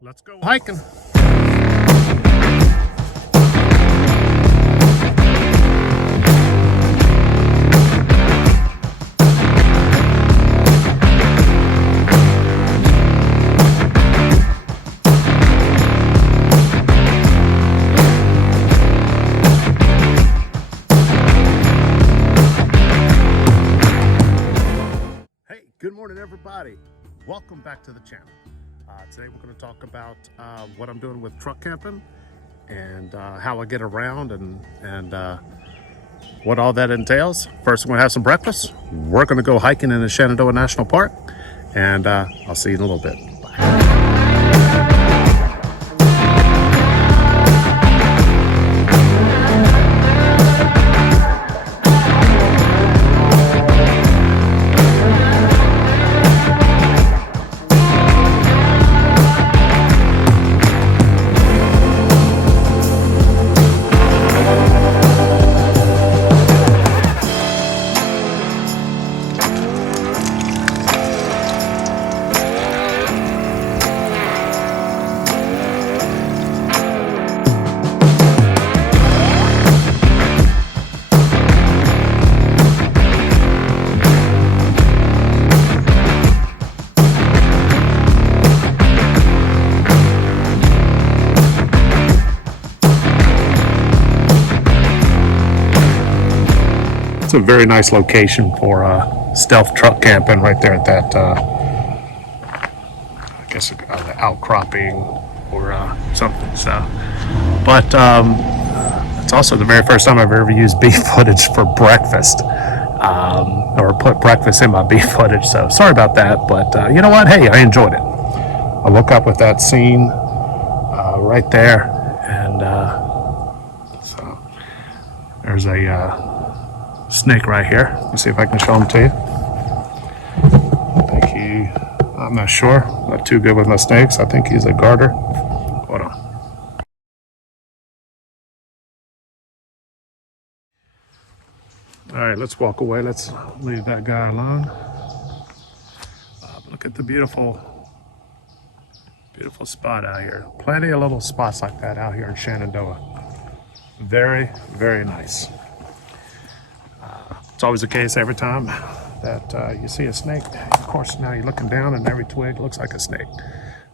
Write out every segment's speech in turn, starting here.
Let's go hiking. Hey, good morning everybody. Welcome back to the channel. Today we're going to talk about what I'm doing with truck camping and how I get around and what all that entails. First, we're going to have some breakfast. We're going to go hiking in the Shenandoah National Park, and I'll see you in a little bit. Bye. It's a very nice location for stealth truck camping right there at that, I guess, the outcropping or something. So, but it's also the very first time I've ever used beef footage for breakfast, or put breakfast in my beef footage. So sorry about that, but you know what? Hey, I enjoyed it. I woke up with that scene right there, and so there's a snake right here. Let me see if I can show him to you. I think I'm not sure. Not too good with my snakes. I think he's a garter. Hold on. All right, let's walk away. Let's leave that guy alone. Look at the beautiful spot out here. Plenty of little spots like that out here in Shenandoah. Very, very nice. It's always the case every time that you see a snake. Of course, now you're looking down and every twig looks like a snake.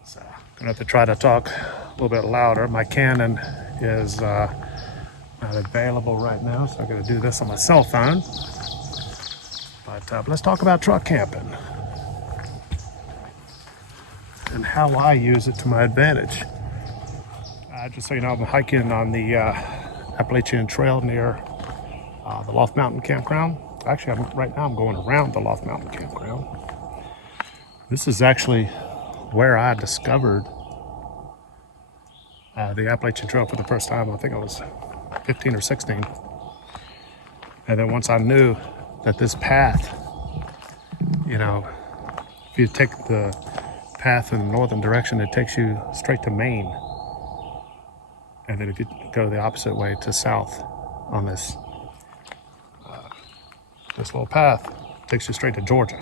So I'm gonna have to try to talk a little bit louder. My Canon is not available right now, so I'm gonna do this on my cell phone. But let's talk about truck camping and how I use it to my advantage. Just so you know, I'm hiking on the Appalachian Trail near the Loft Mountain Campground. Actually, right now I'm going around the Loft Mountain Campground. This is actually where I discovered the Appalachian Trail for the first time. I think I was 15 or 16. And then once I knew that this path, you know, if you take the path in the northern direction, it takes you straight to Maine. And then if you go the opposite way to south on this little path, takes you straight to Georgia.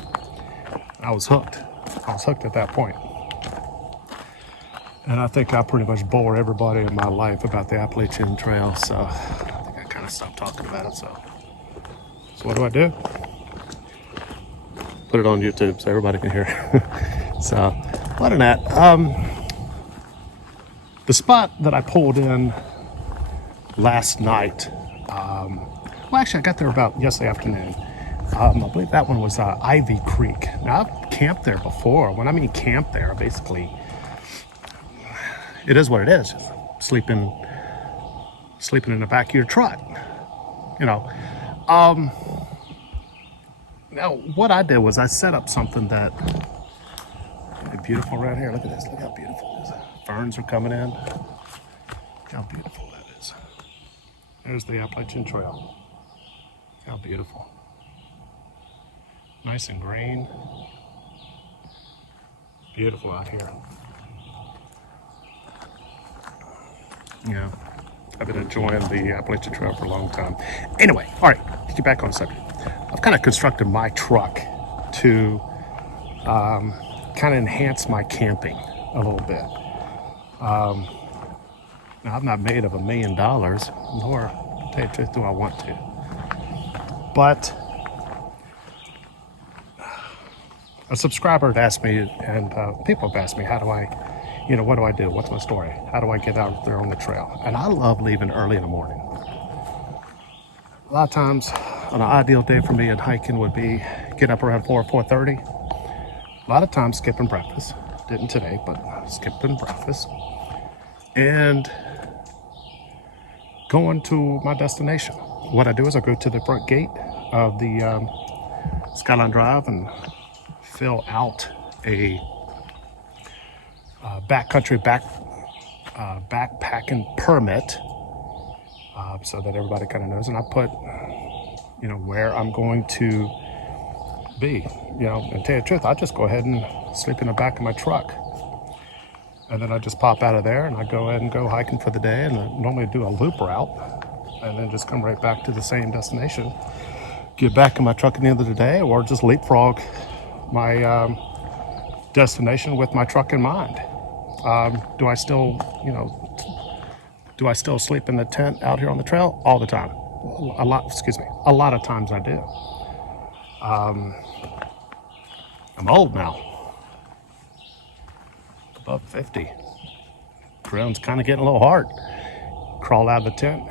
I was hooked. I was hooked at that point. And I think I pretty much bore everybody in my life about the Appalachian Trail, so I think I kind of stopped talking about it. So what do? Put it on YouTube so everybody can hear. So other than that, the spot that I pulled in last night, well, actually, I got there about yesterday afternoon. I believe that one was Ivy Creek. Now, I've camped there before. When I mean camp there, basically, it is what it is. Sleeping in the back of your truck, you know. Now, what I did was I set up something that, beautiful right here. Look at this. Look how beautiful it is. Ferns are coming in. Look how beautiful that is. There's the Appalachian Trail. How beautiful. Nice and green. Beautiful out here. Yeah, I've been enjoying the Appalachian Trail for a long time. Anyway, all right, to get back on the subject. I've kind of constructed my truck to kind of enhance my camping a little bit. Now, I'm not made of $1 million, nor, to tell you the truth, do I want to. But a subscriber had asked me, and people have asked me, how do I, what do I do? What's my story? How do I get out there on the trail? And I love leaving early in the morning. A lot of times, an ideal day for me in hiking would be get up around 4:30. A lot of times skipping breakfast. Didn't today, but skipping breakfast. And going to my destination. What I do is I go to the front gate of the Skyline Drive and fill out a backpacking permit, so that everybody kind of knows. And I put, where I'm going to be. And tell you the truth, I just go ahead and sleep in the back of my truck. And then I just pop out of there and I go ahead and go hiking for the day, and I normally do a loop route and then just come right back to the same destination. Get back in my truck at the end of the day, or just leapfrog my destination with my truck in mind. Do I still sleep in the tent out here on the trail? All the time. A lot of times I do. I'm old now. Above 50. Ground's kind of getting a little hard. Crawl out of the tent.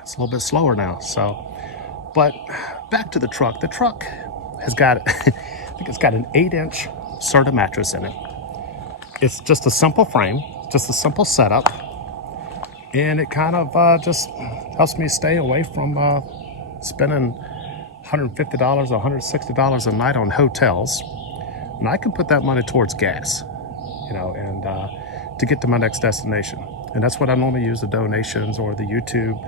It's a little bit slower now. So, but back to the truck. The truck has got, I think it's got an 8-inch Serta mattress in it. It's just a simple frame, just a simple setup, and it kind of just helps me stay away from spending $150 or $160 a night on hotels. And I can put that money towards gas, and to get to my next destination. And that's what I normally use the donations or the YouTube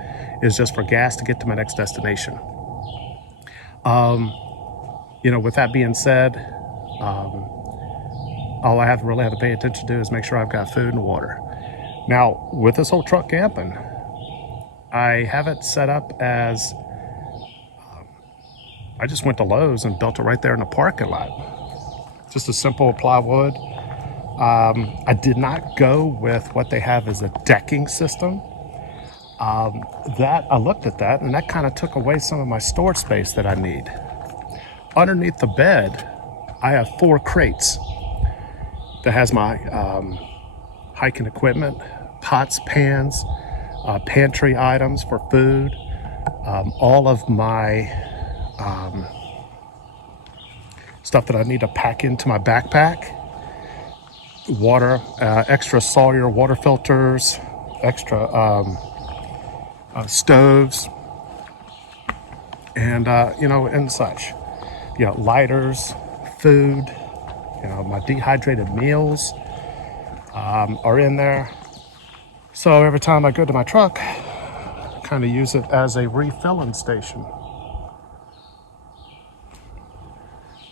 is just for gas to get to my next destination. With that being said, all I really have to pay attention to is make sure I've got food and water. Now, with this whole truck camping, I have it set up as, I just went to Lowe's and built it right there in the parking lot. Just a simple plywood. I did not go with what they have as a decking system. I looked at that, and that kind of took away some of my storage space that I need. Underneath the bed, I have 4 crates that has my hiking equipment, pots, pans, pantry items for food, all of my stuff that I need to pack into my backpack, water, extra Sawyer water filters, extra stoves, and and such. Lighters, food, my dehydrated meals are in there. So every time I go to my truck, I kind of use it as a refilling station.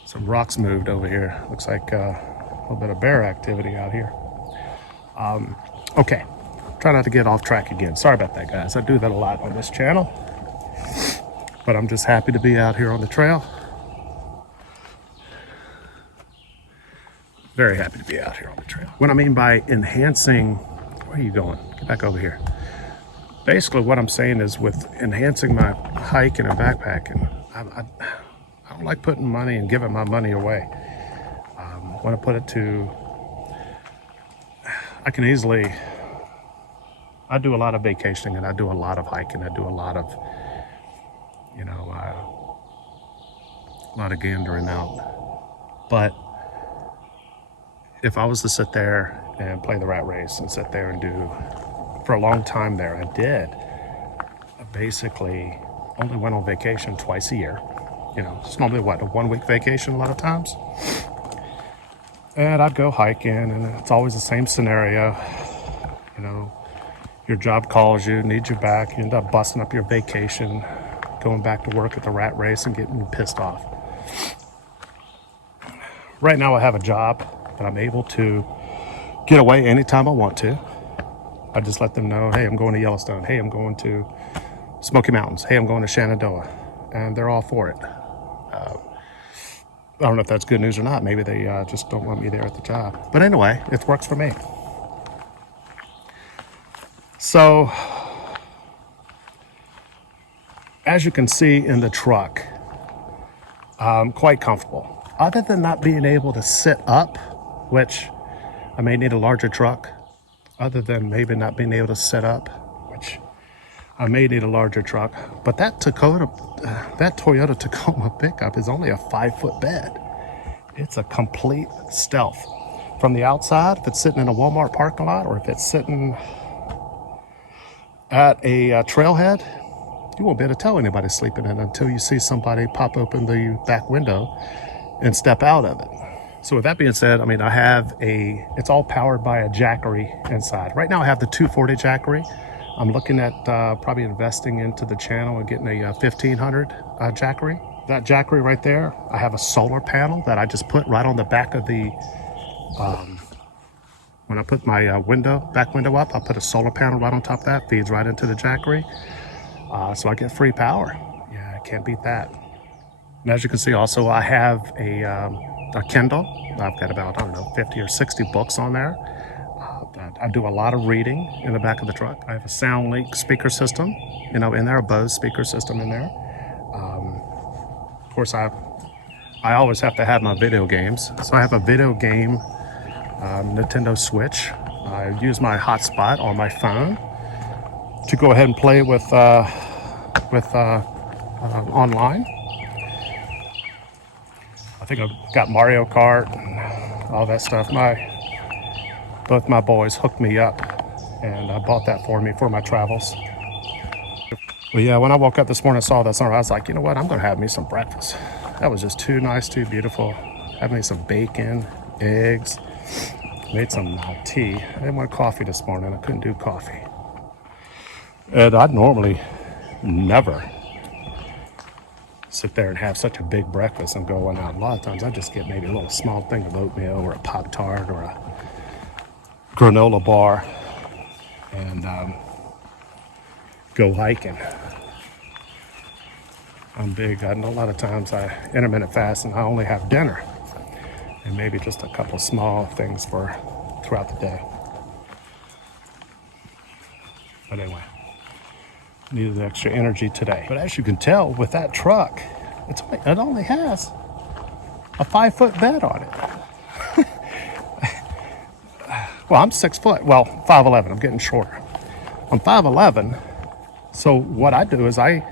Some rocks moved over here. Looks like a little bit of bear activity out here. Okay, try not to get off track again. Sorry about that, guys. I do that a lot on this channel. But I'm just happy to be out here on the trail. Very happy to be out here on the trail. What I mean by enhancing, where are you going? Get back over here. Basically what I'm saying is with enhancing my hiking and backpacking, I don't like putting money and giving my money away. I want to put it to, I do a lot of vacationing and I do a lot of hiking. I do a lot of, a lot of gandering out. But if I was to sit there and play the rat race and sit there and do, for a long time there, I did. I basically only went on vacation twice a year. It's normally a 1-week vacation a lot of times. And I'd go hiking, and it's always the same scenario. Your job calls you, needs you back, you end up busting up your vacation, going back to work at the rat race and getting pissed off. Right now I have a job that I'm able to get away anytime I want to. I just let them know, hey, I'm going to Yellowstone. Hey, I'm going to Smoky Mountains. Hey, I'm going to Shenandoah. And they're all for it. I don't know if that's good news or not. Maybe they just don't want me there at the job. But anyway, it works for me. So, as you can see in the truck, I'm quite comfortable. Other than not being able to sit up, which I may need a larger truck, other than maybe not being able to sit up, which I may need a larger truck. But that Toyota Tacoma pickup is only a 5-foot bed. It's a complete stealth. From the outside, if it's sitting in a Walmart parking lot or if it's sitting at a trailhead, you won't be able to tell anybody sleeping in it until you see somebody pop open the back window and step out of it. So with that being said, I mean, it's all powered by a Jackery inside. Right now I have the 240 Jackery. I'm looking at probably investing into the channel and getting a 1500 Jackery. That Jackery right there, I have a solar panel that I just put right on the back of the, when I put my back window up, I put a solar panel right on top of that, feeds right into the Jackery. So I get free power. Yeah, I can't beat that. And as you can see also, I have a Kindle. I've got about, I don't know, 50 or 60 books on there. I do a lot of reading in the back of the truck. I have a SoundLink speaker system, in there, a Bose speaker system in there. Of course, I always have to have my video games. So I have a video game Nintendo Switch. I use my hotspot on my phone to go ahead and play with online. I think I've got Mario Kart and all that stuff. Both my boys hooked me up, and I bought that for me for my travels. Well, yeah, when I woke up this morning and saw that sunrise, I was like, you know what? I'm going to have me some breakfast. That was just too nice, too beautiful. Had me some bacon, eggs, made some tea. I didn't want coffee this morning. I couldn't do coffee. And I'd normally never sit there and have such a big breakfast and go out. A lot of times I just get maybe a little small thing of oatmeal or a Pop-Tart or a granola bar and go hiking. I'm big. I know a lot of times I intermittent fast and I only have dinner and maybe just a couple small things for throughout the day. But anyway, needed the extra energy today. But as you can tell with that truck, it only has a 5-foot bed on it. Well, I'm 6 foot. Well, 5'11". I'm getting shorter. I'm 5'11". So what I do is I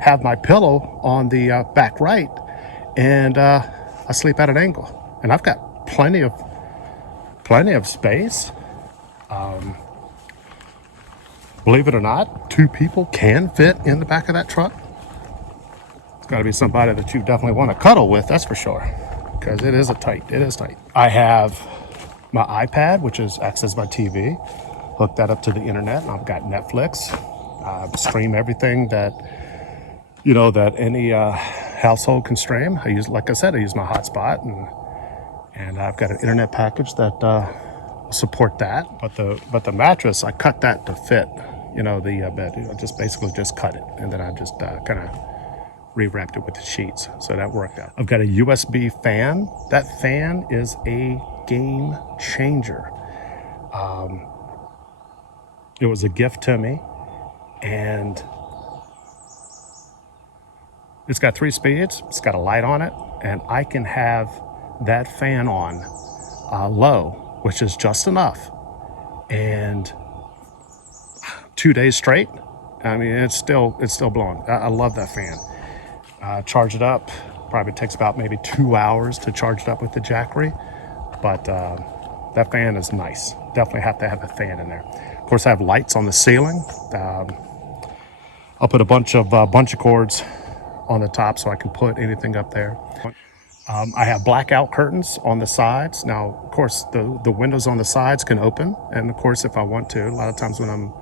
have my pillow on the back right, and I sleep at an angle. And I've got plenty of space. Believe it or not, 2 people can fit in the back of that truck. It's got to be somebody that you definitely want to cuddle with, that's for sure, because it is tight. I have my iPad, which acts as my TV. Hook that up to the internet, and I've got Netflix. Stream everything that any household can stream. Like I said, I use my hotspot, and I've got an internet package that will support that. But the mattress, I cut that to fit, the bed. I just basically just cut it, and then I just kind of rewrapped it with the sheets, so that worked out. I've got a USB fan. That fan is a game changer. It was a gift to me, and it's got 3 speeds. It's got a light on it, and I can have that fan on low, which is just enough. And 2 days straight, I mean, it's still blowing. I love that fan. Charge it up. Probably takes about maybe 2 hours to charge it up with the Jackery, but that fan is nice. Definitely have to have a fan in there. Of course, I have lights on the ceiling. I'll put a bunch of cords on the top so I can put anything up there. I have blackout curtains on the sides. Now, of course, the windows on the sides can open, and of course, if I want to, a lot of times when I'm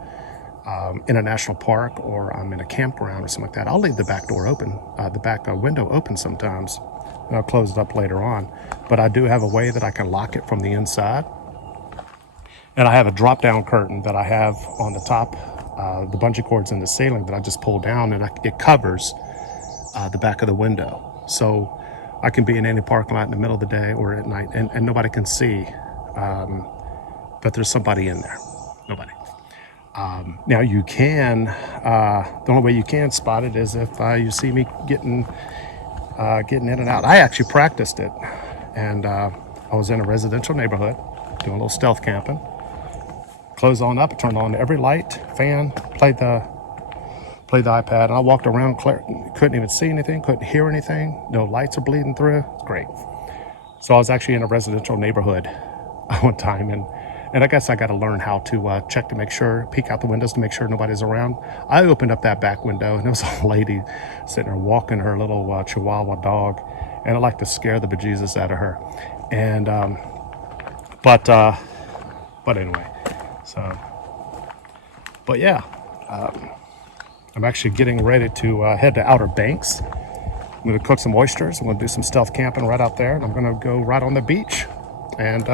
in a national park or I'm in a campground or something like that, I'll leave the back door open, the back window open sometimes, and I'll close it up later on. But I do have a way that I can lock it from the inside. And I have a drop-down curtain that I have on the top, the bungee cords in the ceiling that I just pull down, and it covers the back of the window. So I can be in any parking lot in the middle of the day or at night, and nobody can see that there's somebody in there. Nobody. Now you can, the only way you can spot it is if you see me getting in and out. I actually practiced it, and I was in a residential neighborhood doing a little stealth camping. Clothes on up, turned on every light, fan, played the iPad, and I walked around, couldn't even see anything, couldn't hear anything, no lights are bleeding through. It's great. So I was actually in a residential neighborhood one time, and I guess I got to learn how to check to make sure, peek out the windows to make sure nobody's around. I opened up that back window, and there was a lady sitting there walking her little Chihuahua dog, and I like to scare the bejesus out of her. And but anyway, so, but yeah, I'm actually getting ready to head to Outer Banks. I'm going to cook some oysters. I'm going to do some stealth camping right out there, and I'm going to go right on the beach and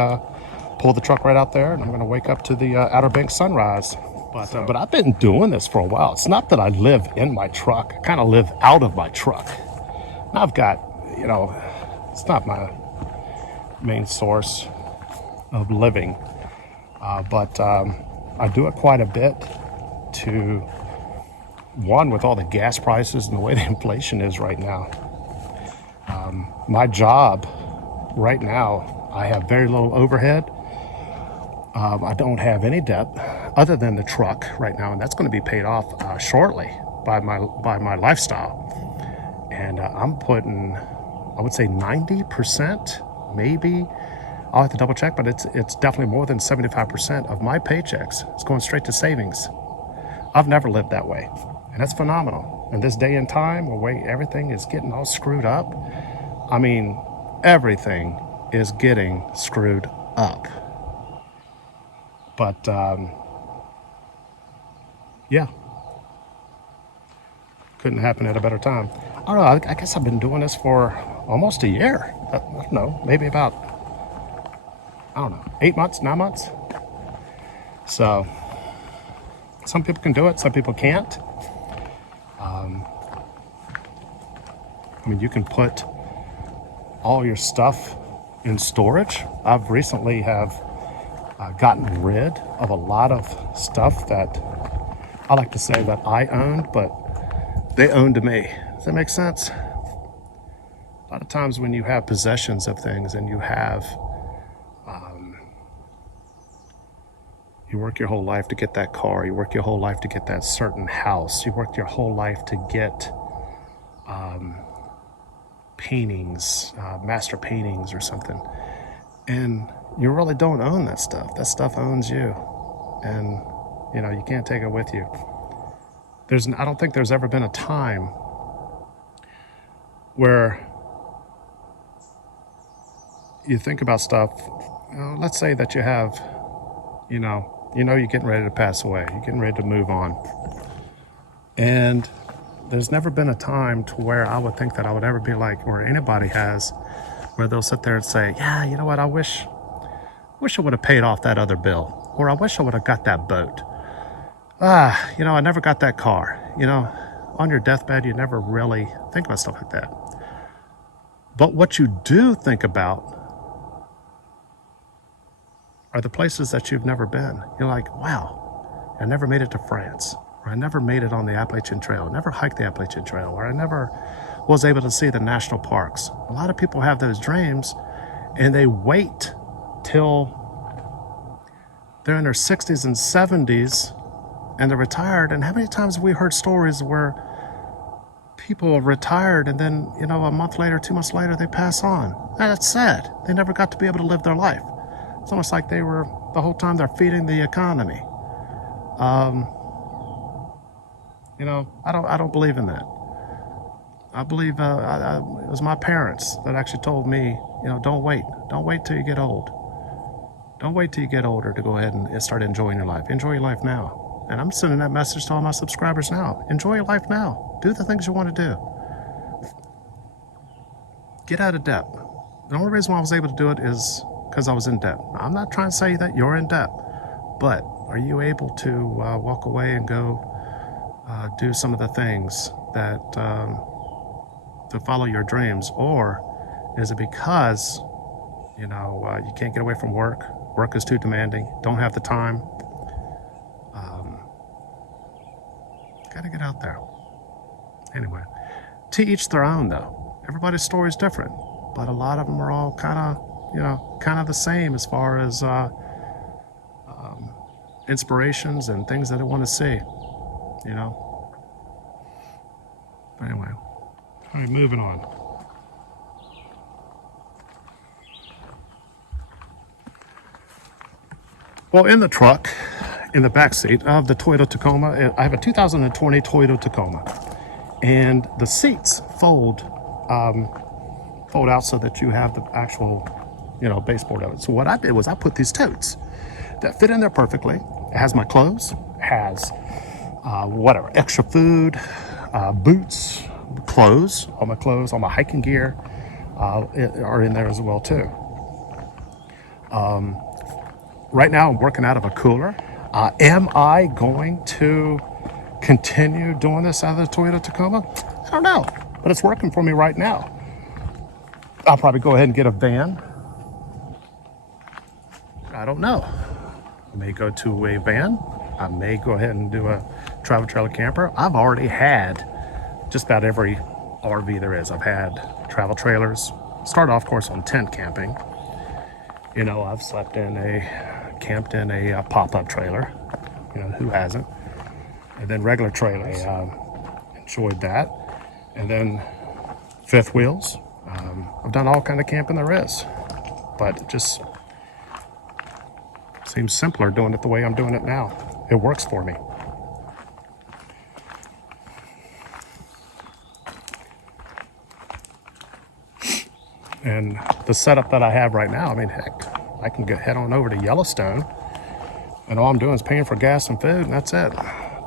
pull the truck right out there, and I'm going to wake up to the Outer Banks sunrise. But I've been doing this for a while. It's not that I live in my truck. I kind of live out of my truck. And I've got, you know, it's not my main source of living, but I do it quite a bit to, one, with all the gas prices and the way the inflation is right now. My job right now, I have very little overhead. I don't have any debt other than the truck right now, and that's going to be paid off shortly by my lifestyle. And I'm putting, I would say 90%, maybe. I'll have to double check, but it's definitely more than 75% of my paychecks. It's going straight to savings. I've never lived that way, and that's phenomenal. In this day and time, the way everything is getting all screwed up, I mean, everything is getting screwed up. But yeah, couldn't happen at a better time. I don't know, I guess I've been doing this for almost a year. I don't know, maybe about, I don't know, 8 months, 9 months. So some people can do it, some people can't. I mean, you can put all your stuff in storage. I've recently have gotten rid of a lot of stuff that I like to say that I owned, but they owned me. Does that make sense? A lot of times when you have possessions of things and you have, you work your whole life to get that car, you work your whole life to get that certain house, you work your whole life to get paintings, master paintings or something, and you really don't own that stuff. That stuff owns you, and you know, you can't take it with you. I don't think there's ever been a time where you think about stuff, let's say that you have, you're getting ready to pass away, you're getting ready to move on, and there's never been a time to where I would think that I would ever be like, or anybody has, where they'll sit there and say, yeah, you know what, I wish I would have paid off that other bill, or I wish I would have got that boat. I never got that car. On your deathbed, you never really think about stuff like that. But what you do think about are the places that you've never been. You're like, wow, I never made it to France, or I never made it on the Appalachian Trail, never hiked the Appalachian Trail, or I never was able to see the national parks. A lot of people have those dreams, and they wait till they're in their 60s and 70s and they're retired. And how many times have we heard stories where people are retired and then, a month later, 2 months later, they pass on? That's sad. They never got to be able to live their life. It's almost like they were, the whole time they're feeding the economy. I don't believe in that. I believe it was my parents that actually told me, don't wait till you get old. Don't wait till you get older to go ahead and start enjoying your life. Enjoy your life now. And I'm sending that message to all my subscribers now. Enjoy your life now. Do the things you want to do. Get out of debt. The only reason why I was able to do it is because I was in debt. I'm not trying to say that you're in debt, but are you able to walk away and go do some of the things that to follow your dreams? Or is it because you can't get away from work is too demanding, don't have the time, gotta get out there. Anyway, to each their own though. Everybody's story is different, but a lot of them are all kind of the same as far as inspirations and things that I want to see, you know. But anyway, all right, moving on. Well, in the truck, in the back seat of the Toyota Tacoma, I have a 2020 Toyota Tacoma, and the seats fold out so that you have the actual, you know, baseboard of it. So what I did was I put these totes that fit in there perfectly. It has my clothes, has whatever, extra food, boots, clothes, all my hiking gear are in there as well too. Right now I'm working out of a cooler. Am I going to continue doing this out of the Toyota Tacoma? I don't know, but it's working for me right now. I'll probably go ahead and get a van. I don't know. I may go to a van. I may go ahead and do a travel trailer camper. I've already had just about every RV there is. I've had travel trailers. Started off, of course, on tent camping. You know, I've camped in a pop-up trailer. You know, who hasn't? And then regular trailers. Enjoyed that. And then fifth wheels. I've done all kind of camping there is, but it just seems simpler doing it the way I'm doing it now. It works for me. And the setup that I have right now, I mean, heck, I can head on over to Yellowstone, and all I'm doing is paying for gas and food, and that's it.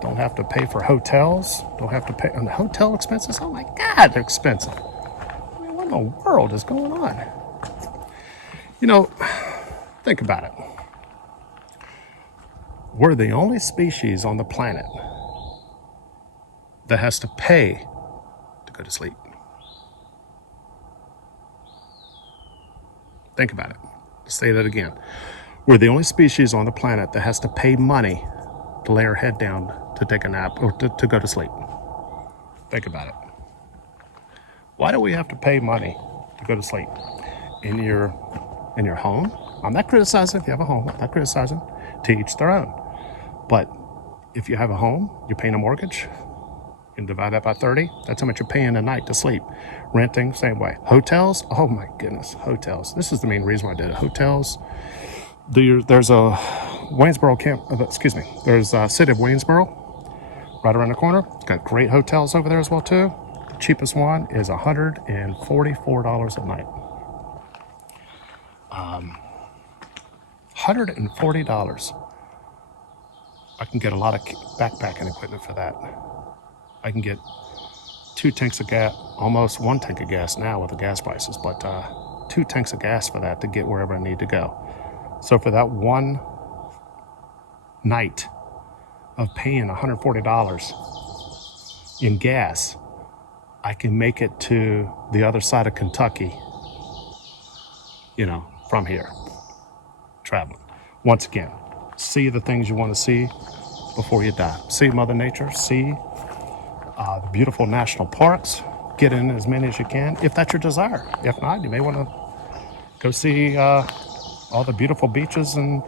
Don't have to pay for hotels. Don't have to pay on the hotel expenses. Oh my God, they're expensive. I mean, what in the world is going on? You know, think about it. We're the only species on the planet that has to pay to go to sleep. Think about it. Let's say that again. We're the only species on the planet that has to pay money to lay our head down to take a nap or to go to sleep. Think about it. Why do we have to pay money to go to sleep? In your home? I'm not criticizing if you have a home. I'm not criticizing. To each their own. But if you have a home, you're paying a mortgage, you can divide that by 30. That's how much you're paying a night to sleep. Renting, same way. Hotels, oh my goodness, hotels. This is the main reason why I did it. Hotels, there's a Waynesboro there's a city of Waynesboro right around the corner. It's got great hotels over there as well too. The cheapest one is $144 a night. $140. I can get a lot of backpacking equipment for that. I can get 2 tanks of gas, almost 1 tank of gas now with the gas prices, but 2 tanks of gas for that to get wherever I need to go. So for that one night of paying $140 in gas, I can make it to the other side of Kentucky, you know, from here, traveling. Once again, see the things you want to see before you die. See Mother Nature, see the beautiful national parks, get in as many as you can, if that's your desire. If not, you may want to go see all the beautiful beaches and,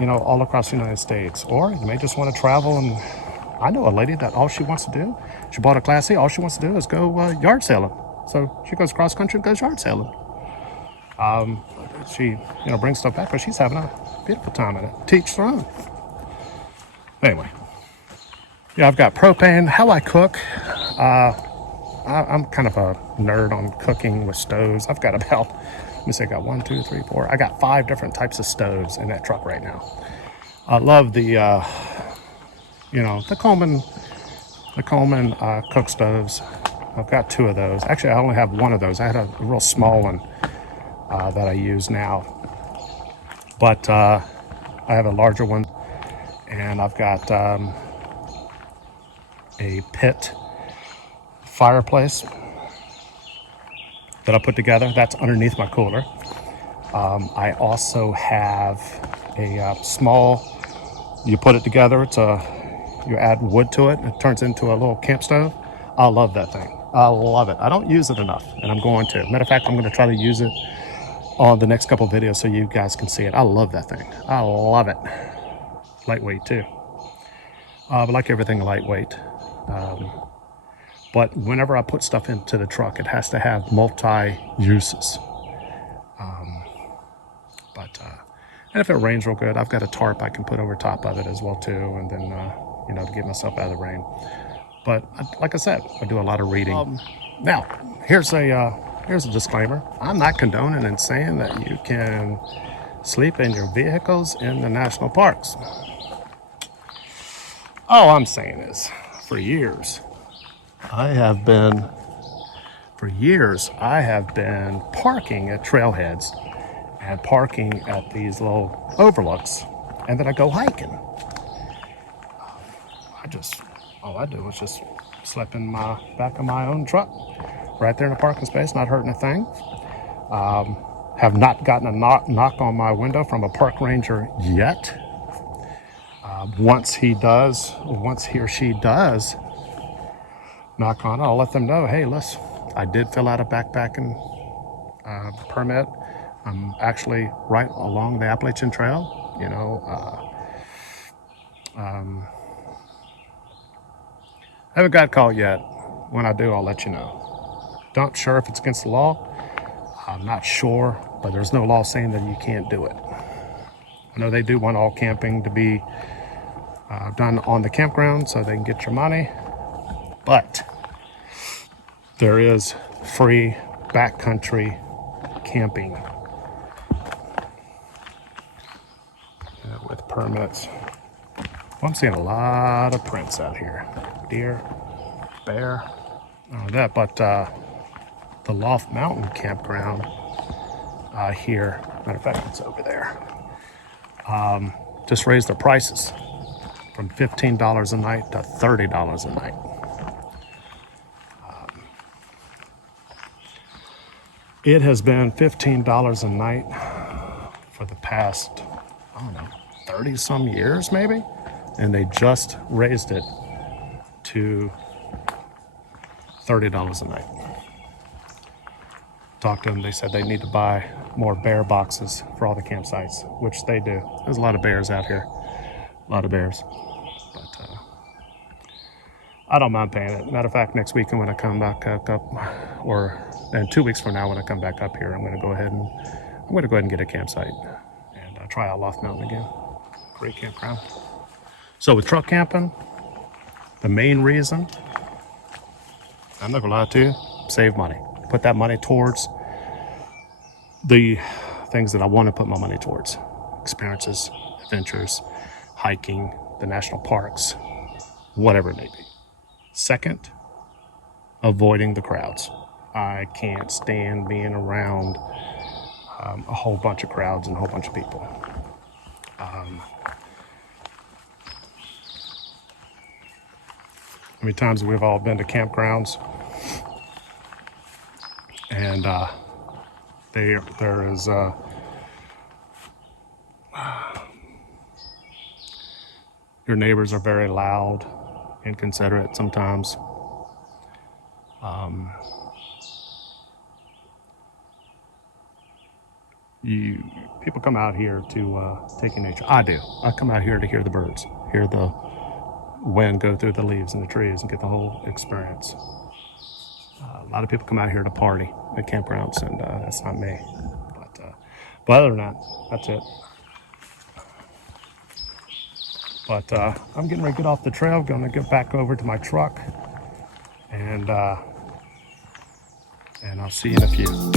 you know, all across the United States. Or you may just want to travel, and I know a lady that all she wants to do, she bought a Class C, all she wants to do is go yard sailing. So she goes cross country and goes yard sailing. She, you know, brings stuff back, but she's having a beautiful time at it. Teach their own. Anyway, yeah, I've got propane. How I cook, I'm kind of a nerd on cooking with stoves. I've got about, let me see, I got 1, 2, 3, 4. I got 5 different types of stoves in that truck right now. I love the, you know, the Coleman cook stoves. I've got 2 of those. Actually, I only have 1 of those. I had a real small one that I use now, but I have a larger one, and I've got a pit fireplace that I put together. That's underneath my cooler. I also have a small, you put it together, it's a, you add wood to it, and it turns into a little camp stove. I love that thing. I love it. I don't use it enough, and I'm going to. Matter of fact, I'm going to try to use it on the next couple videos so you guys can see it. I love that thing. I love it. Lightweight too. But like everything lightweight. But whenever I put stuff into the truck, it has to have multi-uses. And if it rains real good, I've got a tarp I can put over top of it as well too, and then you know, to get myself out of the rain. But like I said, I do a lot of reading. Now, here's a disclaimer. I'm not condoning and saying that you can sleep in your vehicles in the national parks. All I'm saying is, for years I have been parking at trailheads and parking at these little overlooks, and then I go hiking. All I do is just sleep in my back of my own truck, right there in the parking space, not hurting a thing. Have not gotten a knock on my window from a park ranger yet. Once he or she does knock on it, I'll let them know, hey, listen, I did fill out a backpacking permit. I'm actually right along the Appalachian Trail, you know. I haven't got a call yet. When I do, I'll let you know. Not sure if it's against the law. I'm not sure, but there's no law saying that you can't do it. I know they do want all camping to be done on the campground so they can get your money, but there is free backcountry camping with permits. Well, I'm seeing a lot of prints out here. Deer, bear, all of that. But the Loft Mountain campground here, matter of fact, it's over there, just raised their prices from $15 a night to $30 a night. It has been $15 a night for the past, I don't know, 30 some years maybe, and they just raised it to $30 a night. Talked to them, they said they need to buy more bear boxes for all the campsites, which they do. There's a lot of bears out here, a lot of bears. But I don't mind paying it. Matter of fact, next weekend when I come back up, or then 2 weeks from now when I come back up here, I'm going to go ahead and get a campsite and try out Loft Mountain again. Great campground. So with truck camping, the main reason, I'm not gonna lie to you, save money. Put that money towards the things that I want to put my money towards. Experiences, adventures, hiking, the national parks, whatever it may be. Second, avoiding the crowds. I can't stand being around a whole bunch of crowds and a whole bunch of people. How many times we've all been to campgrounds, and there is your neighbors are very loud, inconsiderate sometimes. People come out here to take in nature. I do. I come out here to hear the birds, hear the wind go through the leaves and the trees, and get the whole experience. A lot of people come out here to party at campgrounds, and that's not me. But other than that, that's it. But I'm getting ready to get off the trail, going to get back over to my truck, and I'll see you in a few.